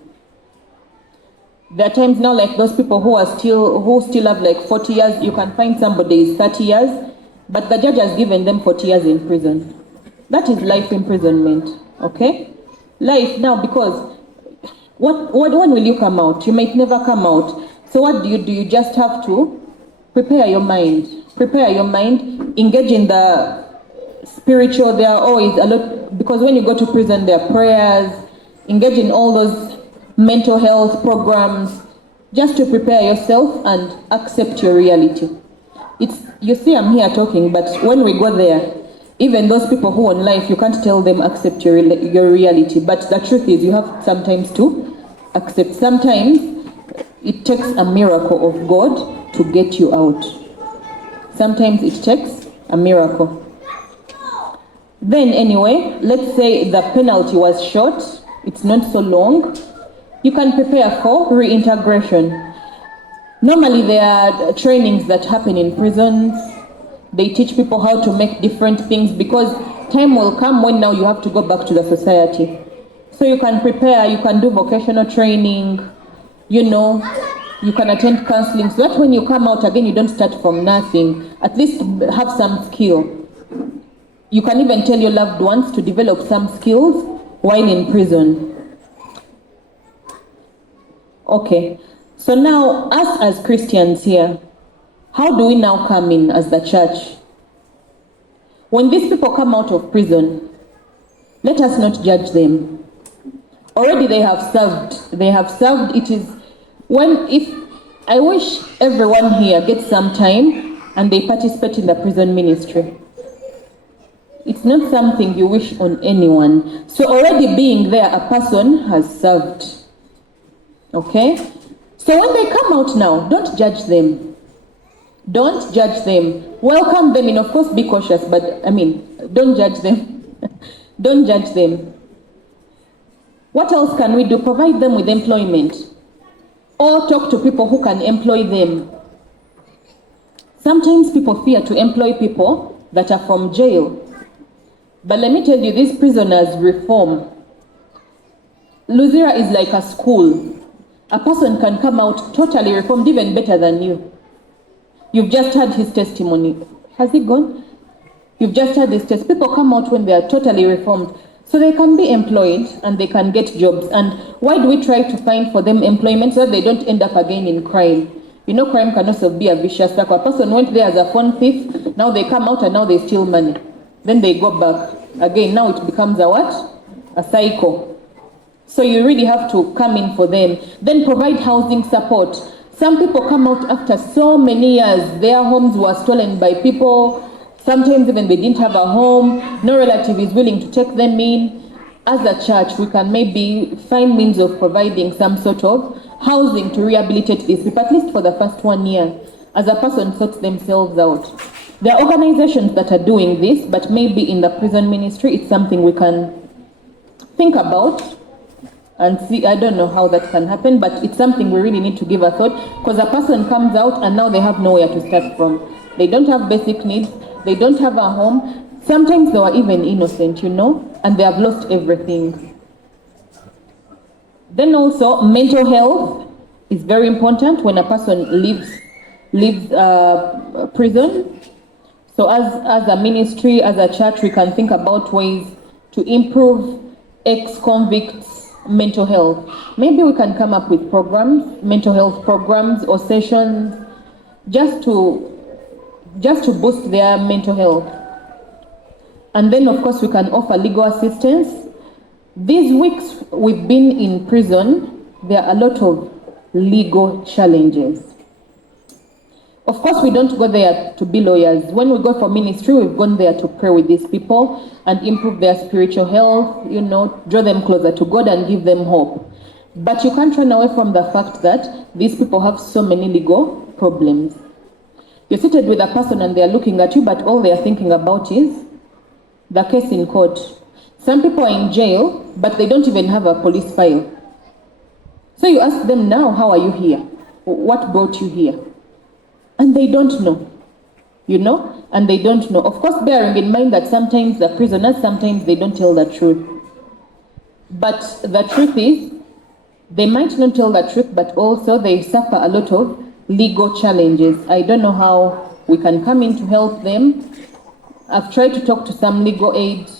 There are times now like those people who still have like 40 years, you can find somebody is 30 years, but the judge has given them 40 years in prison. That is life imprisonment, okay? Life now, because when will you come out? You might never come out. So what do? You just have to prepare your mind. Prepare your mind, engage in the spiritual. There are always a lot, because when you go to prison, there are prayers, engage in all those mental health programs, just to prepare yourself and accept your reality. You see, I'm here talking, but when we go there, even those people who on life, you can't tell them accept your reality. But the truth is, you have sometimes to accept. Sometimes it takes a miracle of God to get you out. Sometimes it takes a miracle. Then anyway, let's say the penalty was short, it's not so long. You can prepare for reintegration. Normally there are trainings that happen in prisons. They teach people how to make different things, because time will come when now you have to go back to the society. So you can prepare, you can do vocational training, you can attend counseling, so that when you come out again, you don't start from nothing. At least have some skill. You can even tell your loved ones to develop some skills while in prison. Okay, so now us as Christians here, how do we now come in as the church? When these people come out of prison, let us not judge them. Already they have served. It is I wish everyone here gets some time and they participate in the prison ministry. It's not something you wish on anyone. So already being there, a person has served. Okay? So when they come out now, don't judge them. Don't judge them. Welcome them, and of course be cautious, but don't judge them. Don't judge them. What else can we do? Provide them with employment. Or talk to people who can employ them. Sometimes people fear to employ people that are from jail. But let me tell you, these prisoners reform. Luzira is like a school. A person can come out totally reformed, even better than you. You've just heard his testimony. Has he gone? You've just heard this test. People come out when they are totally reformed. So they can be employed and they can get jobs. And why do we try to find for them employment so that they don't end up again in crime? Crime can also be a vicious cycle. A person went there as a phone thief, now they come out and now they steal money. Then they go back. Again, now it becomes a what? A cycle. So you really have to come in for them. Then provide housing support. Some people come out after so many years. Their homes were stolen by people. Sometimes even they didn't have a home. No relative is willing to take them in. As a church, we can maybe find means of providing some sort of housing to rehabilitate these people, at least for the first 1 year, as a person sorts themselves out. There are organizations that are doing this, but maybe in the prison ministry, it's something we can think about and see. I don't know how that can happen, but it's something we really need to give a thought, because a person comes out and now they have nowhere to start from. They don't have basic needs. They don't have a home. Sometimes they were even innocent, and they have lost everything. Then also, mental health is very important when a person leaves prison. So as a ministry, as a church, we can think about ways to improve ex-convicts' mental health. Maybe we can come up with programs, mental health programs or sessions, just to boost their mental health. And then, of course, we can offer legal assistance. These weeks we've been in prison, there are a lot of legal challenges. Of course, we don't go there to be lawyers. When we go for ministry, we've gone there to pray with these people and improve their spiritual health, draw them closer to God and give them hope. But you can't run away from the fact that these people have so many legal problems. You're seated with a person and they're looking at you, but all they're thinking about is the case in court. Some people are in jail, but they don't even have a police file. So you ask them now, how are you here? What brought you here? And they don't know, and they don't know. Of course, bearing in mind that sometimes the prisoners, sometimes they don't tell the truth. But the truth is, they might not tell the truth, but also they suffer a lot of legal challenges. I don't know how we can come in to help them. I've tried to talk to some legal aid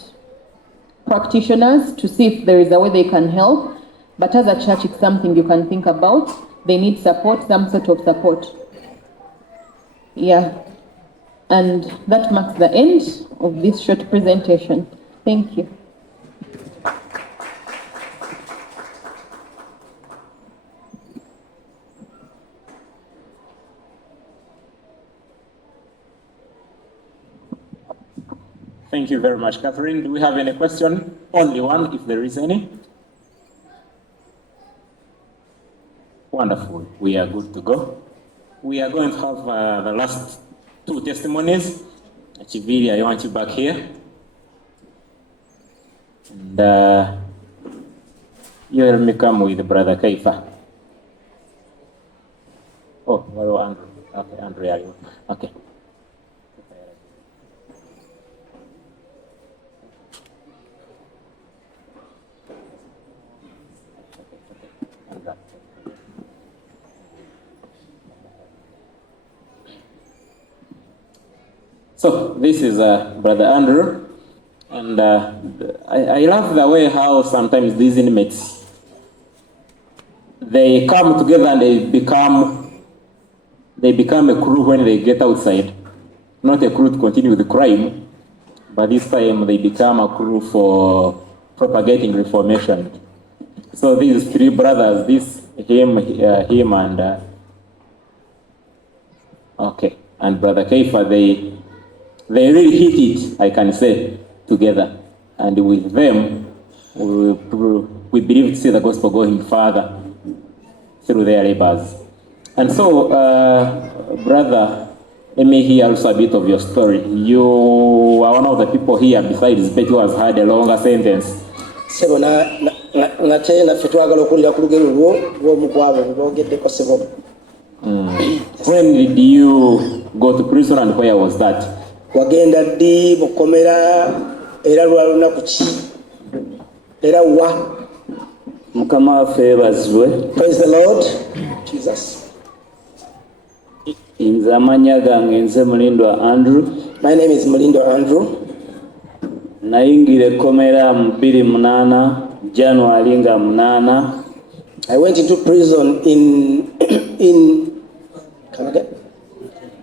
practitioners to see if there is a way they can help. But as a church, it's something you can think about. They need support, some sort of support. Yeah, and that marks the end of this short presentation. Thank you. Thank you very much, Catherine. Do we have any question? Only one, if there is any. Wonderful. We are good to go. We are going to have the last two testimonies. Chivili, I want you back here. And you help me come with Brother Kaifa. Oh, well, Andrew. Okay, Andrew, are you? Okay. So this is Brother Andrew, and I love the way how sometimes these inmates, they come together and they become a crew when they get outside. Not a crew to continue with the crime, but this time they become a crew for propagating reformation. So these three brothers, him and and Brother Kaifa, they really hit it, I can say, together. And with them, we believe to see the gospel going further through their labors. And so, brother, let me hear also a bit of your story. You are one of the people here, besides Betty, who has had a longer sentence. When did you go to prison and where was that? Wagenda ddi mukomera era lwalunaku ki era wa Mukama waffe yeebazibwe. Praise the Lord Jesus. Nze amannya gange nze Mulindwa Andrew. My name is Mulindwa Andrew. Nayingira ekkomera mu 28 January nga 8. I went into prison in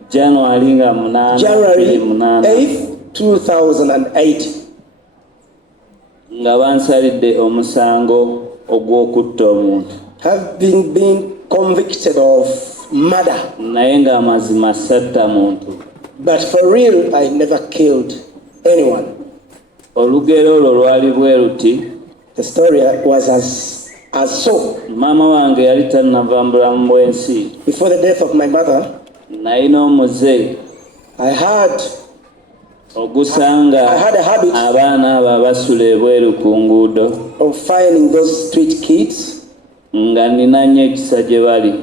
January nga 8. January 8th, 2008. Nga bansalidde omusango ogw'okutta omuntu. Having been convicted of murder. Naye nga amazima satta muntu. But for real, I never killed anyone. Olugero olwo lwali bwe luti. The story was as so. Maama wange yali tannava mu bulamu bw'ensi. Before the death of my mother, nalina omuze. I had ogusanga a habit abaana abo abasula ebweru ku nguudo of finding those street kids. Nga nina nnyo ekisa gye bali.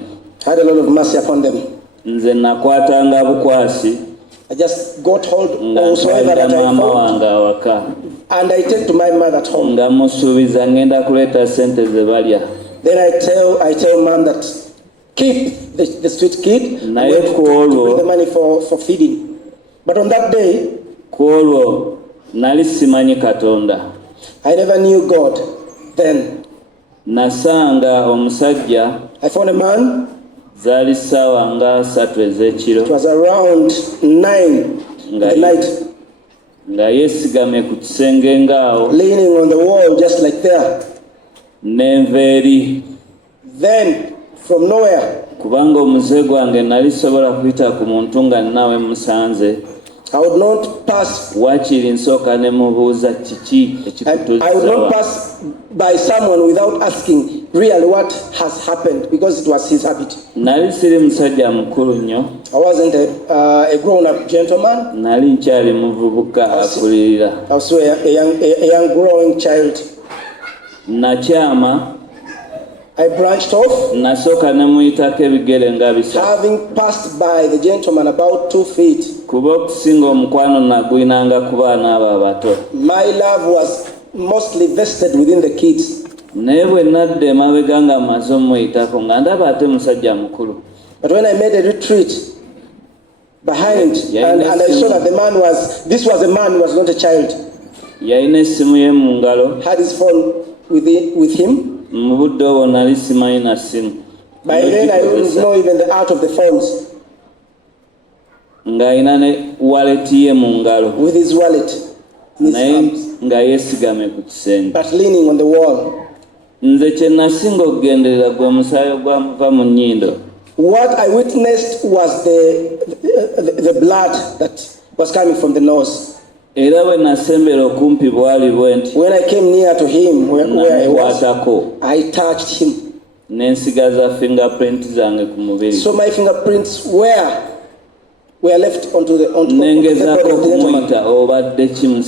Had a lot of mercy upon them. Nze nakwatanga bukwasi. I just got hold also that I found, and I take to my mother at home. Nga musuubiza ngenda kuleeta sente ze balya. Then I tell mom that keep the street kid and wait to bring the money for feeding. But on that day, kwolwo nali simanyi Katonda. I never knew God then. Nasanga omusajja. I found a man. Zaali ssaawa nga 3 ez'ekiro. It was around 9 in the night. Nga yeesigamye ku kisenge ngaawo. Leaning on the wall just like there. N'enva eri. Then from nowhere. kubanga omuze gwange nali sobola kuyita ku muntu nga nawe musanze. I would not pass. Wakiri nsooka ne mubuuza kiki ekikutuuza. I would not pass by someone without asking really what has happened, because it was his habit. Nali siri musajja mukulu nnyo. I wasn't a grown-up gentleman. Nali nkyali muvubuka akulirira. I was a young growing child. Nakyama. I branched off. Nasooka ne muyitako ebigere nga bisatu. Having passed by the gentleman about 2 feet. Kuba okusinga omukwano naguyinanga ku baana abo abato. My love was mostly vested within the kids. Naye bwe nadda emabega nga mmaze omuyitako nga ndaba ate musajja mukulu. But when I made a retreat behind, and I saw that this was a man who was not a child. Yalina essimu ye mu ngalo. Had his phone with him. Mu budde obwo nali simanyi na ssimu. By then I didn't know even the art of the phones. Ng'alina ne wallet ye mu ngalo. With his wallet in his arms. Nga yeesigame ku kisenge. But leaning on the wall. Nze kye nasinga okugenderera gwe omusaayi ogwamuva mu nnyindo. What I witnessed was the blood that was coming from the nose. Era bwe nasembera okumpi bwali bwe nti. When I came near to him where I was, I touched him. N'ensigaza fingerprint zange ku mubiri. So my fingerprints were left onto the body of the gentleman.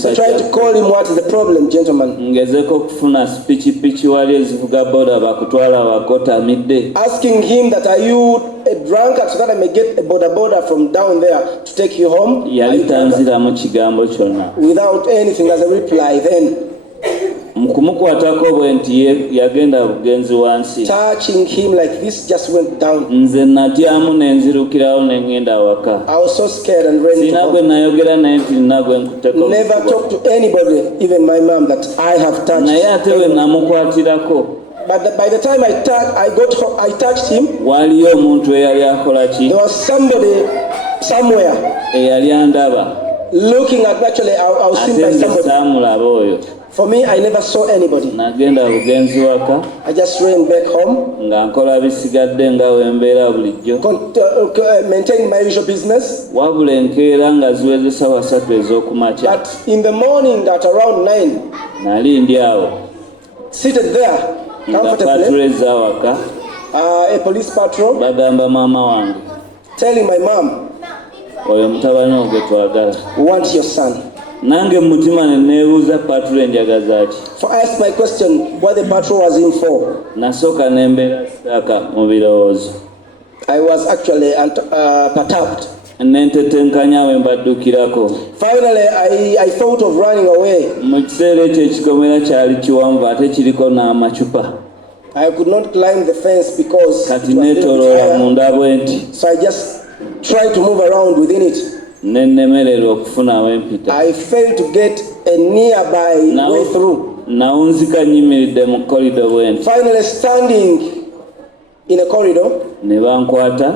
I tried to call him, what is the problem, gentleman? Ngezeko kufuna spiki wali ezivuga boda bakutwala wakota midde. Asking him that, are you a drunkard, so that I may get a boda from down there to take you home? Yali tanziramu kigambo kyonna. Without anything as a reply then. Mukumukwatako bwe nti yagenda bugenzi wansi. Touching him like this just went down. Nze natyamu nenzirukirawo nengenda waka. I was so scared and ready to go. Nayogera naye nti nagwe nkuteko. Never talk to anybody, even my mom, that I have touched. Naye ate we namukwatirako. But by the time I touched him, waliyo omuntu eyali akola ki? There was somebody somewhere eyali andaba. Looking at actually I was seen by somebody. For me, I never saw anybody. Nagenda bugenzi waka. I just ran back home. Nga nkola bisigadde nga wembeera bulijjo. Maintaining my usual business. Wabula enkeera nga ziweze ssaawa 3 ez'okumakya. But in the morning at around 9, nali ndi awo. Seated there, comfortably. A police patrol. Bagamba maama wange. Telling my mom. Oyo mutabani ogwe twagala. Want your son. Nange mutima ne neebuuza patrol enjagaza ki. For I asked my question, what the patrol was in for. Nasooka ne mbeera sitaaka mu birowoozo. I was actually perturbed. Nentetenkanya we mbaddukirako. Finally, I thought of running away. Mu kiseera ekyo ekikomera kyali kiwanvu ate kiriko n'amacupa. I could not climb the fence because kati neetooloola munda bwe nti. So I just tried to move around within it. Nennemererwa okufuna awempita. I failed to get a nearby way through. Nawunzika nyimiridde mu corridor bwe nti. Finally standing in a corridor. Ne bankwata.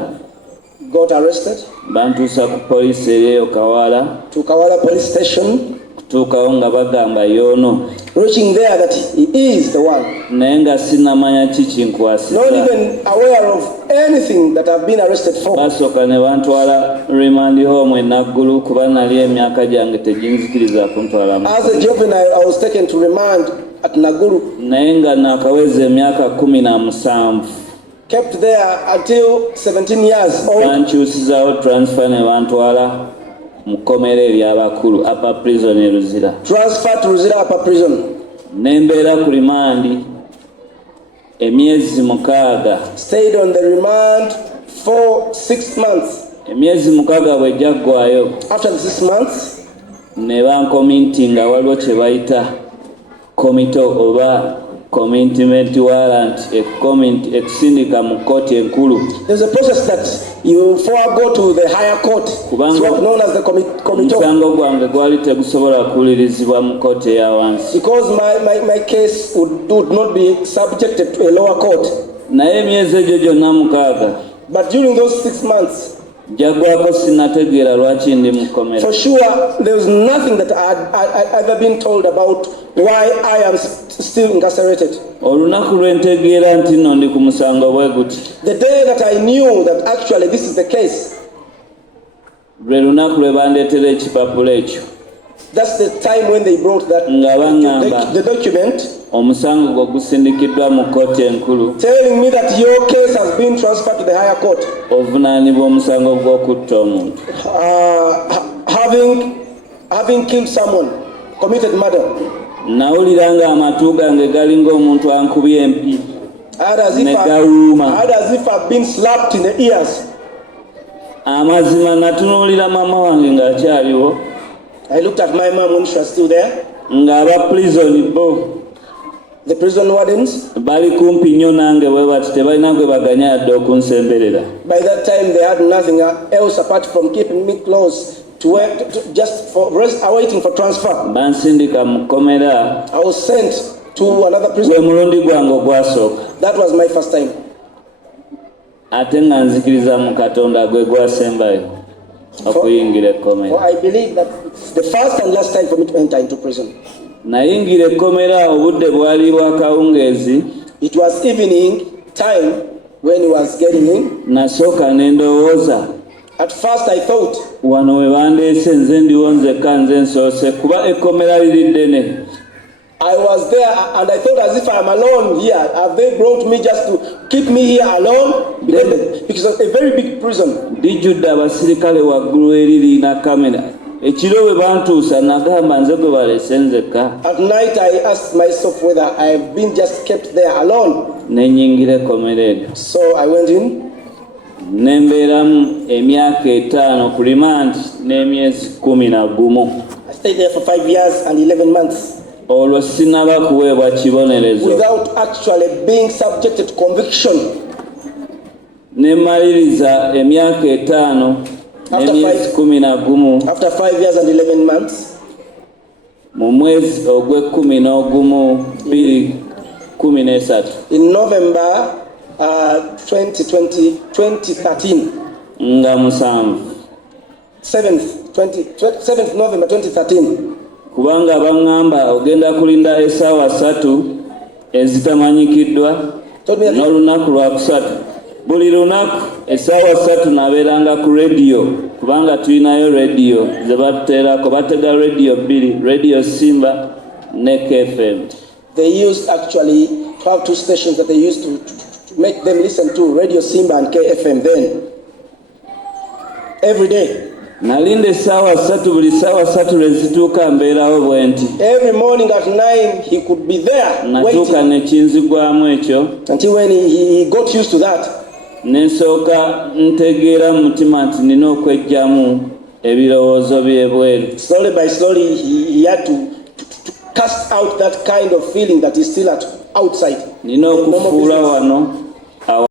Got arrested. Bantuusa ku poliisi eyo Kawala. To Kawala police station. Kutuukawo nga bagamba y'ono. Reaching there that he is the one. Naye nga sinnamanya ki kinkwasisa. Not even aware of anything that I've been arrested for. Basooka ne bantwala remand home enaggulu kuba nali emyaka gyange teginzikiriza kuntwala mu. As a juvenile, I was taken to remand at Naguru. Naye nga nakaweza emyaka 17. Kept there until 17 years old. Bankyusizaawo transfer ne bantwala mu kkomera ery'abakulu upper prison e Luzira. Transfer to Luzira upper prison. Nembeera ku remand emyezi 6. Stayed on the remand for 6 months. Emyezi 6 bwe gyaggwayo. After the 6 months, ne bankominti nga waliwo kye bayita komito oba commitment warrant, ekusindika mu kkooti enkulu. There's a process that you forego to the higher court. It's what known as the committee. Musango gwange gwali tegusobola kuwulirizibwa mu kkooti eya wansi. Because my case would not be subjected to a lower court. Naye emyezi egyo gyonna 6. But during those 6 months, jagwako sinategeera lwaki ndi mukomera. For sure, there was nothing that I ever been told about why I am still incarcerated. Olunaku lwentegeera nti nno ndi ku musango bwe guti. The day that I knew that actually this is the case, lwe lunaku lwe bandeetera ekipapula ekyo. That's the time when they brought that the document. Omusango gwo gusindikiddwa mu kkooti enkulu. Telling me that your case has been transferred to the higher court. Ovunaanibwa omusango gw'okutta omuntu. Having killed someone, committed murder. Nawulira nga amatu gange galinga omuntu ankubye empi. Ne gawuuma. As if I've been slapped in the ears. Amazima natunuulira mama wange ng'akyaliwo. I looked at my mom when she was still there. Ng'aba prison bo. The prison wardens. Bali kumpi nnyo nange bwe bati tebalina gwe baganya yadde okunsemberera. By that time they had nothing else apart from keeping me close to work, just for rest, awaiting for transfer. Bansindika mu kkomera. I was sent to another prison. Gwe mulundi gwange ogwasooka. That was my first time. Ate nga nzikiriza mu Katonda gwe gwasembayo okuyingira ekkomera. For I believe that it's the first and last time for me to enter into prison. Nayingira ekkomera obudde bwali bwa kawungeezi. It was evening time when he was getting in. Nasooka ne ndowooza. At first I thought, wano we bandeese nze ndiwo nzekka nze nsoose kuba ekkomera liri ddene. I was there and I thought as if I am alone here. Have they brought me just to keep me here alone? Because it's a very big prison. Dijjudde abasirikale waggulu eririina kamera. Ekiro bwe bantuusa nagamba nze gwe balese nzekka. At night I asked myself whether I have been just kept there alone. Ne nnyingira ekkomera eryo. So I went in. Ne mbeeramu emyaka 5 ku remand n'emyezi 11. I stayed there for 5 years and 11 months. Olwo sinaba kuweebwa kibonerezo. Without actually being subjected to conviction. Ne maliriza emyaka 5 n'emyezi 11. After 5 years and 11 months. Mu mwezi ogw'Ekumi 2013. In November 2013. Nga musanvu. 7th November 2013. Kubanga baŋŋamba ogenda kulinda essaawa 3 ezitamanyikiddwa n'olunaku lwakusatu. Buli lunaku essaawa 3 nabeeranga ku radio kubanga tulinayo radio ze batuteerako batega radio 2, Radio Simba ne KFM. They used actually to have 2 stations that they used to make them listen to, Radio Simba and KFM then. Every day. Nalinde essaawa 3 buli ssaawa 3 lwe zituuka mbeerawo bwe nti. Every morning at 9 he could be there. Natuuka ne kinzigwamu ekyo. Until when he got used to that. Nensooka ntegeera mu mutima nti nina okweggyamu ebirowoozo by'ebweru. Slowly by slowly he had to cast out that kind of feeling that is still outside. Nina okufuula wano